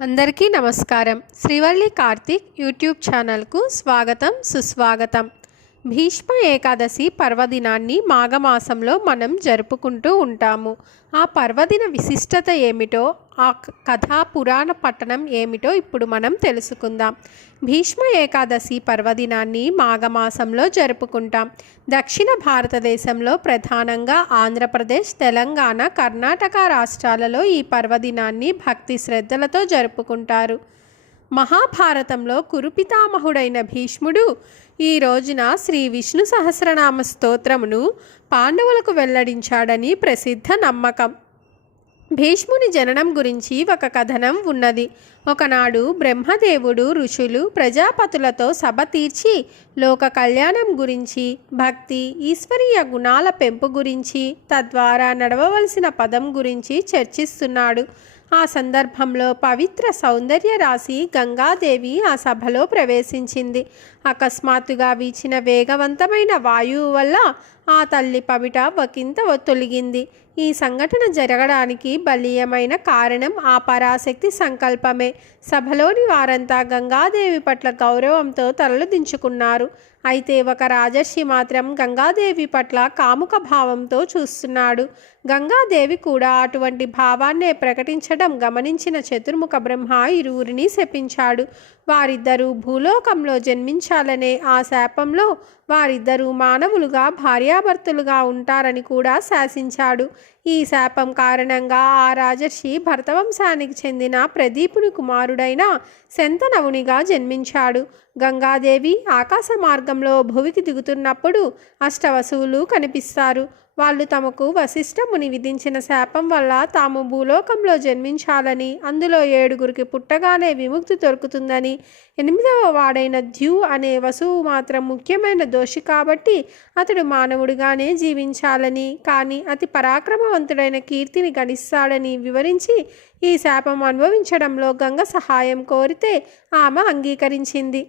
అందరికీ నమస్కారం. శ్రీవల్లి కార్తీక్ యూట్యూబ్ ఛానల్కు స్వాగతం సుస్వాగతం. భీష్మ ఏకాదశి పర్వదినాన్ని మాఘమాసంలో మనం జరుపుకుంటూ ఉంటాము. ఆ పర్వదిన విశిష్టత ఏమిటో ఆ కథా పురాణ పట్టణం ఏమిటో ఇప్పుడు మనం తెలుసుకుందాం. భీష్మ ఏకాదశి పర్వదినాన్ని మాఘమాసంలో జరుపుకుంటాం. దక్షిణ భారతదేశంలో ప్రధానంగా ఆంధ్రప్రదేశ్ తెలంగాణ కర్ణాటక రాష్ట్రాలలో ఈ పర్వదినాన్ని భక్తి శ్రద్ధలతో జరుపుకుంటారు. మహాభారతంలో కురుపితామహుడైన భీష్ముడు ఈ రోజున శ్రీ విష్ణు సహస్రనామ స్తోత్రమును పాండవులకు వెల్లడించాడని ప్రసిద్ధ నమ్మకం. భీష్ముని జననం గురించి ఒక కథనం ఉన్నది. ఒకనాడు బ్రహ్మదేవుడు ఋషులు ప్రజాపతులతో సభ తీర్చి లోక కళ్యాణం గురించి భక్తి ఈశ్వరీయ గుణాల పెంపు గురించి తద్వారా నడవవలసిన పదం గురించి చర్చిస్తున్నాడు. ఆ సందర్భంలో పవిత్ర సౌందర్య రాశి గంగాదేవి ఆ సభలో ప్రవేశించింది. అకస్మాత్తుగా వీచిన వేగవంతమైన వాయువు వల్ల ఆ తల్లి పవిట ఒకంత తొలగింది. ఈ సంఘటన జరగడానికి బలీయమైన కారణం ఆ పరాశక్తి సంకల్పమే. సభలోని వారంతా గంగాదేవి పట్ల గౌరవంతో తలలు దించుకున్నారు. అయితే ఒక రాజర్షి మాత్రం గంగాదేవి పట్ల కాముక భావంతో చూస్తున్నాడు. గంగాదేవి కూడా అటువంటి భావాన్నే ప్రకటించడం గమనించిన చతుర్ముఖ బ్రహ్మ ఇరువురిని శపించాడు. వారిద్దరూ భూలోకంలో జన్మించాలనే ఆ శాపంలో వారిద్దరూ మానవులుగా భార్యాభర్తలుగా ఉంటారని కూడా శాసించాడు. ఈ శాపం కారణంగా ఆ రాజర్షి భరతవంశానికి చెందిన ప్రదీపుని కుమారుడైన శంతనవునిగా జన్మించాడు. గంగాదేవి ఆకాశ మార్గంలో భువికి దిగుతున్నప్పుడు అష్టవసువులు కనిపిస్తారు. వాళ్ళు తమకు వశిష్టముని విధించిన శాపం వల్ల తాము భూలోకంలో జన్మించాలని అందులో ఏడుగురికి పుట్టగానే విముక్తి దొరుకుతుందని ఎనిమిదవ వాడైన ధ్యూ అనే వసువు మాత్రం ముఖ్యమైన దోషి కాబట్టి అతడు మానవుడిగానే జీవించాలని కానీ అతి పరాక్రమవంతుడైన కీర్తిని గణిస్తాడని వివరించి ఈ శాపం అనుభవించడంలో గంగ సహాయం కోరితే ఆమె అంగీకరించింది.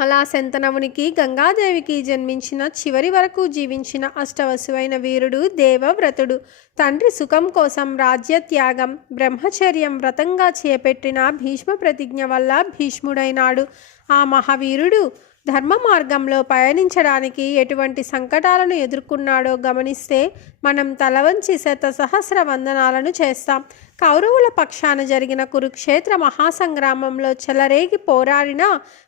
అలా శంతనవునికి గంగాదేవికి జన్మించిన చివరి వరకు జీవించిన అష్టవసువైన వీరుడు దేవవ్రతుడు. తండ్రి సుఖం కోసం రాజ్యత్యాగం బ్రహ్మచర్యం వ్రతంగా చేపట్టిన భీష్మ ప్రతిజ్ఞ వల్ల భీష్ముడైనాడు. ఆ మహావీరుడు ధర్మ మార్గంలో పయనించడానికి ఎటువంటి సంకటాలను ఎదుర్కొన్నాడో గమనిస్తే మనం తలవంచి శత సహస్ర వందనాలను చేస్తాం. కౌరవుల పక్షాన జరిగిన కురుక్షేత్ర మహాసంగ్రామంలో చెలరేగి పోరాడిన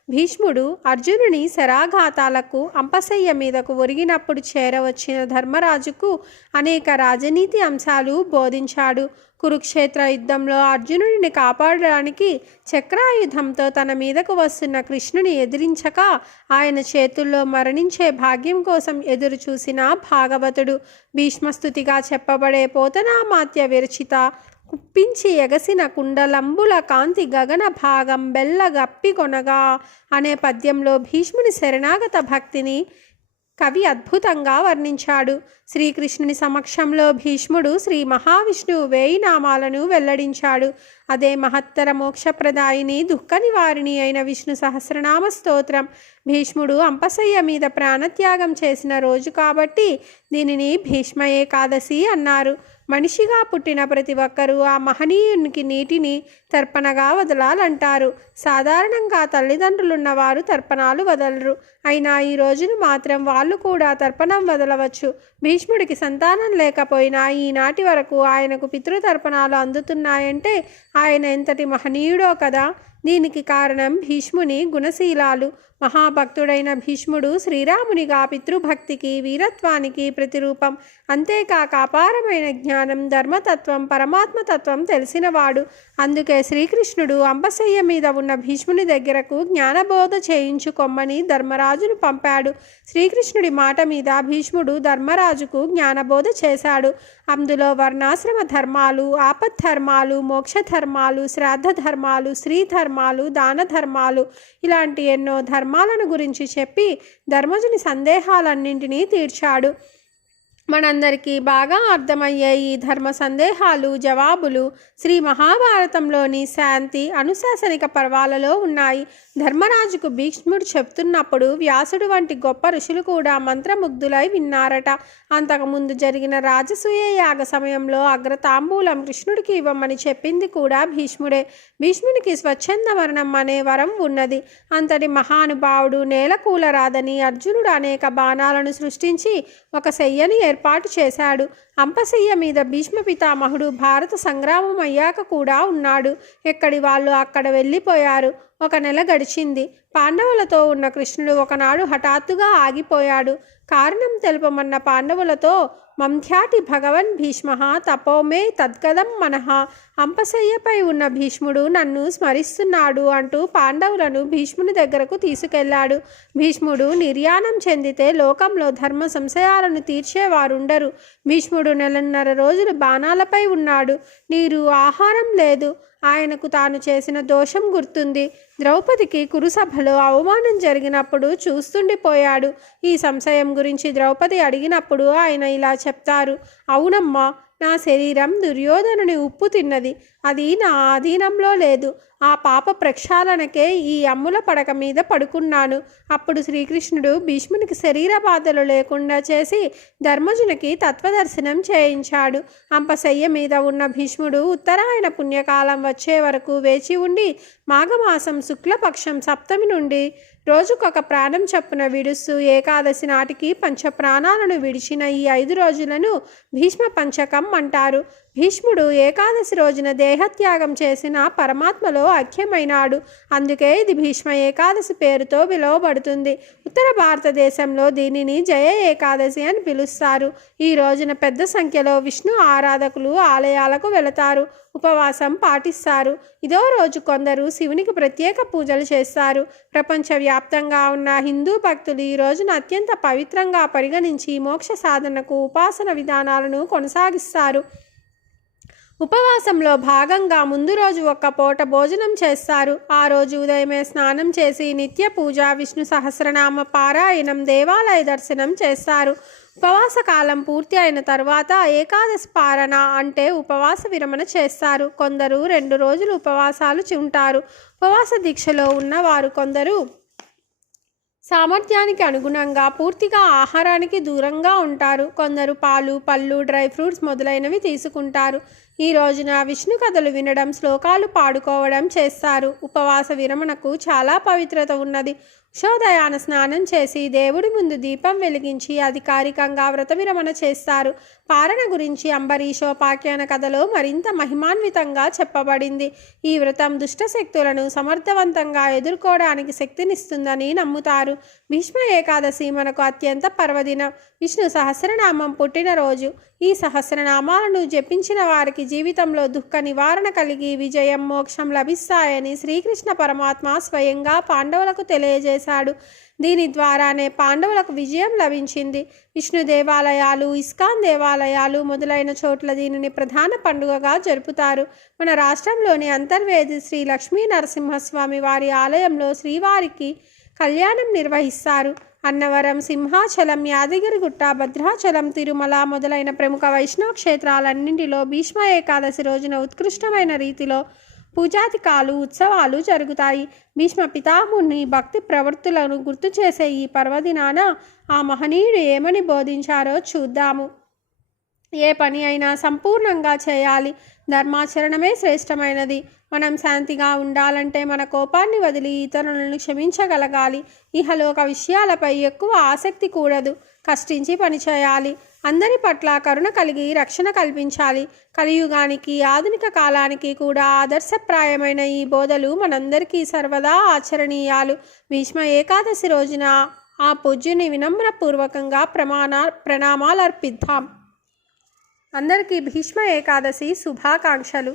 భీష్ముడు అర్జునుని శరాఘాతాలకు అంపశయ్య మీదకు ఒరిగినప్పుడు చేరవచ్చిన ధర్మరాజుకు అనేక రాజనీతి అంశాలు బోధించాడు. కురుక్షేత్ర యుద్ధంలో అర్జునుడిని కాపాడడానికి చక్రాయుధంతో తన మీదకు వస్తున్న కృష్ణుని ఎదిరించక ఆయన చేతుల్లో మరణించే భాగ్యం కోసం ఎదురు చూసిన భాగవతుడు. భీష్మస్తుతిగా చెప్పబడే పోతనామాత్య విరచిత కుప్పించి ఎగసిన కుండలంబుల కాంతి గగన భాగం బెల్ల గప్పికొనగా అనే పద్యంలో భీష్ముని శరణాగత భక్తిని కవి అద్భుతంగా వర్ణించాడు. శ్రీకృష్ణుని సమక్షంలో భీష్ముడు శ్రీ మహావిష్ణువు వేయి నామాలను వెల్లడించాడు. అదే మహత్తర మోక్షప్రదాయిని దుఃఖ నివారిణి అయిన విష్ణు సహస్రనామ స్తోత్రం భీష్ముడు అంపశయ్య మీద ప్రాణత్యాగం చేసిన రోజు కాబట్టి దీనిని భీష్మ ఏకాదశి అన్నారు. మనిషిగా పుట్టిన ప్రతి ఒక్కరూ ఆ మహనీయునికి నీటిని తర్పణగా వదలాలంటారు. సాధారణంగా తల్లిదండ్రులున్న వారు తర్పణాలు వదలరు. అయినా ఈ రోజును మాత్రం వాళ్ళు కూడా తర్పణం వదలవచ్చు. భీష్ముడికి సంతానం లేకపోయినా ఈనాటి వరకు ఆయనకు పితృతర్పణాలు అందుతున్నాయంటే ఆయన ఎంతటి మహనీయుడో కదా. దీనికి కారణం భీష్ముని గుణశీలాలు. మహాభక్తుడైన భీష్ముడు శ్రీరామునిగా పితృభక్తికి వీరత్వానికి ప్రతిరూపం. అంతేకాక అపారమైన జ్ఞానం ధర్మతత్వం పరమాత్మతత్వం తెలిసినవాడు. అందుకే శ్రీకృష్ణుడు అంబశయ్య మీద ఉన్న భీష్ముని దగ్గరకు జ్ఞానబోధ చేయించుకొమ్మని ధర్మరాజును పంపాడు. శ్రీకృష్ణుడి మాట మీద భీష్ముడు ధర్మరాజుకు జ్ఞానబోధ చేశాడు. అందులో వర్ణాశ్రమ ధర్మాలు ఆపద్ధర్మాలు మోక్ష ధర్మాలు శ్రాద్ధ ధర్మాలు స్త్రీ ధర్మాలు దాన ధర్మాలు ఇలాంటి ఎన్నో ధర్మాలను గురించి చెప్పి ధర్మజుని సందేహాలన్నింటినీ తీర్చాడు. మనందరికీ బాగా అర్థమయ్యే ఈ ధర్మ సందేహాలు జవాబులు. శ్రీ మహాభారతంలోని శాంతి అనుశాసనిక పర్వాలలో ఉన్నాయి. ధర్మరాజుకు భీష్ముడు చెప్తున్నప్పుడు వ్యాసుడు వంటి గొప్ప ఋషులు కూడా మంత్రముగ్ధులై విన్నారట. అంతకుముందు జరిగిన రాజసూయ యాగ సమయంలో అగ్రతాంబూలం కృష్ణుడికి ఇవ్వమని చెప్పింది కూడా భీష్ముడే. భీష్ముడికి స్వచ్ఛంద మరణం అనే వరం ఉన్నది. అంతటి మహానుభావుడు నేలకూలరాదని అర్జునుడు అనేక బాణాలను సృష్టించి ఒక శయ్యని ఏర్పాటు చేశాడు. అంపశయ్య మీద భీష్మ పితామహుడు భారత సంగ్రామం అయ్యాక కూడా ఉన్నాడు. ఎక్కడి వాళ్ళు అక్కడ వెళ్ళిపోయారు? ఒక నెల గడిచింది. పాండవులతో ఉన్న కృష్ణుడు ఒకనాడు హఠాత్తుగా ఆగిపోయాడు. కారణం తెలుపమన్న పాండవులతో మంధ్యాటి భగవన్ భీష్మ తపోమే తద్గదం మనః. అంపశయ్యపై ఉన్న భీష్ముడు నన్ను స్మరిస్తున్నాడు అంటూ పాండవులను భీష్ముని దగ్గరకు తీసుకెళ్ళాడు. భీష్ముడు నిర్యాణం చెందితే లోకంలో ధర్మ సంశయాలను తీర్చేవారుండరు. భీష్ముడు నెలన్నర రోజులు బాణాలపై ఉన్నాడు. నీరు ఆహారం లేదు. ఆయనకు తాను చేసిన దోషం గుర్తుంది. ద్రౌపదికి కురుసభలో అవమానం జరిగినప్పుడు చూస్తుండిపోయాడు. ఈ సంశయం గురించి ద్రౌపది అడిగినప్పుడు ఆయన ఇలా చెప్తారు. అవునమ్మా నా శరీరం దుర్యోధనుని ఉప్పు తిన్నది. అది నా ఆధీనంలో లేదు. ఆ పాప ప్రక్షాళనకే ఈ అమ్ముల పడక మీద పడుకున్నాను. అప్పుడు శ్రీకృష్ణుడు భీష్మునికి శరీర బాధలు లేకుండా చేసి ధర్మజునికి తత్వదర్శనం చేయించాడు. అంపశయ్య మీద ఉన్న భీష్ముడు ఉత్తరాయణ పుణ్యకాలం వచ్చే వరకు వేచి ఉండి మాఘమాసం శుక్లపక్షం సప్తమి నుండి రోజుకొక ప్రాణం చప్పున విడుస్తూ ఏకాదశి నాటికి పంచప్రాణాలను విడిచిన ఈ ఐదు రోజులను భీష్మ పంచకం అంటారు. భీష్ముడు ఏకాదశి రోజున దేహత్యాగం చేసిన పరమాత్మలో ఐక్యమైనాడు అందుకే ఇది భీష్మ ఏకాదశి పేరుతో పిలువబడుతుంది. ఉత్తర భారతదేశంలో దీనిని జయ ఏకాదశి అని పిలుస్తారు. ఈ రోజున పెద్ద సంఖ్యలో విష్ణు ఆరాధకులు ఆలయాలకు వెళతారు ఉపవాసం పాటిస్తారు. ఇదో రోజు కొందరు శివునికి ప్రత్యేక పూజలు చేస్తారు. ప్రపంచవ్యాప్తంగా ఉన్న హిందూ భక్తులు ఈ రోజున అత్యంత పవిత్రంగా పరిగణించి మోక్ష సాధనకు ఉపాసన విధానాలను కొనసాగిస్తారు. ఉపవాసంలో భాగంగా ముందు రోజు ఒక్క పూట భోజనం చేస్తారు. ఆ రోజు ఉదయమే స్నానం చేసి నిత్య పూజ విష్ణు సహస్రనామ పారాయణం దేవాలయ దర్శనం చేస్తారు. ఉపవాస కాలం పూర్తి అయిన తర్వాత ఏకాదశి పారణ అంటే ఉపవాస విరమణ చేస్తారు. కొందరు రెండు రోజులు ఉపవాసాలు ఉంటారు ఉపవాస దీక్షలో ఉన్నవారు కొందరు సామర్థ్యానికి అనుగుణంగా పూర్తిగా ఆహారానికి దూరంగా ఉంటారు. కొందరు పాలు పళ్ళు డ్రై ఫ్రూట్స్ మొదలైనవి తీసుకుంటారు. ఈ రోజున విష్ణు కథలు వినడం శ్లోకాలు పాడుకోవడం చేస్తారు. ఉపవాస విరమణకు చాలా పవిత్రత ఉన్నది. ఉషోదయాన స్నానం చేసి దేవుడి ముందు దీపం వెలిగించి అధికారికంగా వ్రత విరమణ చేస్తారు. పారణ గురించి అంబరీషోపాఖ్యాన కథలో మరింత మహిమాన్వితంగా చెప్పబడింది. ఈ వ్రతం దుష్ట శక్తులను సమర్థవంతంగా ఎదుర్కోవడానికి శక్తినిస్తుందని నమ్ముతారు. భీష్మ ఏకాదశి మనకు అత్యంత పర్వదినం. విష్ణు సహస్రనామం పుట్టినరోజు. ఈ సహస్రనామాలను జపించిన వారికి జీవితంలో దుఃఖ నివారణ కలిగి విజయం మోక్షం లభిస్తాయని శ్రీకృష్ణ పరమాత్మ స్వయంగా పాండవులకు తెలియజేశాడు. దీని ద్వారానే పాండవులకు విజయం లభించింది. విష్ణు దేవాలయాలు ఇస్కాన్ దేవాలయాలు మొదలైన చోట్ల దీనిని ప్రధాన పండుగగా జరుపుతారు. మన రాష్ట్రంలోని అంతర్వేది శ్రీ లక్ష్మీ నరసింహస్వామి వారి ఆలయంలో శ్రీవారికి కళ్యాణం నిర్వహిస్తారు. అన్నవరం సింహాచలం యాదగిరిగుట్ట భద్రాచలం తిరుమల మొదలైన ప్రముఖ వైష్ణవ క్షేత్రాలన్నింటిలో భీష్మ ఏకాదశి రోజున ఉత్కృష్టమైన రీతిలో పూజాతికాలు ఉత్సవాలు జరుగుతాయి. భీష్మ పితాముని భక్తి ప్రవృత్తులను గుర్తు చేసే ఈ పర్వదినాన ఆ మహనీయుడు ఏమని బోధించారో చూద్దాము. ఏ పని అయినా సంపూర్ణంగా చేయాలి. ధర్మాచరణమే శ్రేష్టమైనది. మనం శాంతిగా ఉండాలంటే మన కోపాన్ని వదిలి ఇతరులను క్షమించగలగాలి. ఇహలోక విషయాలపై ఎక్కువ ఆసక్తి కూడదు. కష్టించి పనిచేయాలి అందరి పట్ల కరుణ కలిగి రక్షణ కల్పించాలి. కలియుగానికి ఆధునిక కాలానికి కూడా ఆదర్శప్రాయమైన ఈ బోధలు మనందరికీ సర్వదా ఆచరణీయాలు. భీష్మ ఏకాదశి రోజున ఆ పూజ్యుని వినమ్రపూర్వకంగా ప్రమాణ ప్రణామాలు అర్పిద్దాం అందరికీ భీష్మ ఏకాదశి శుభాకాంక్షలు.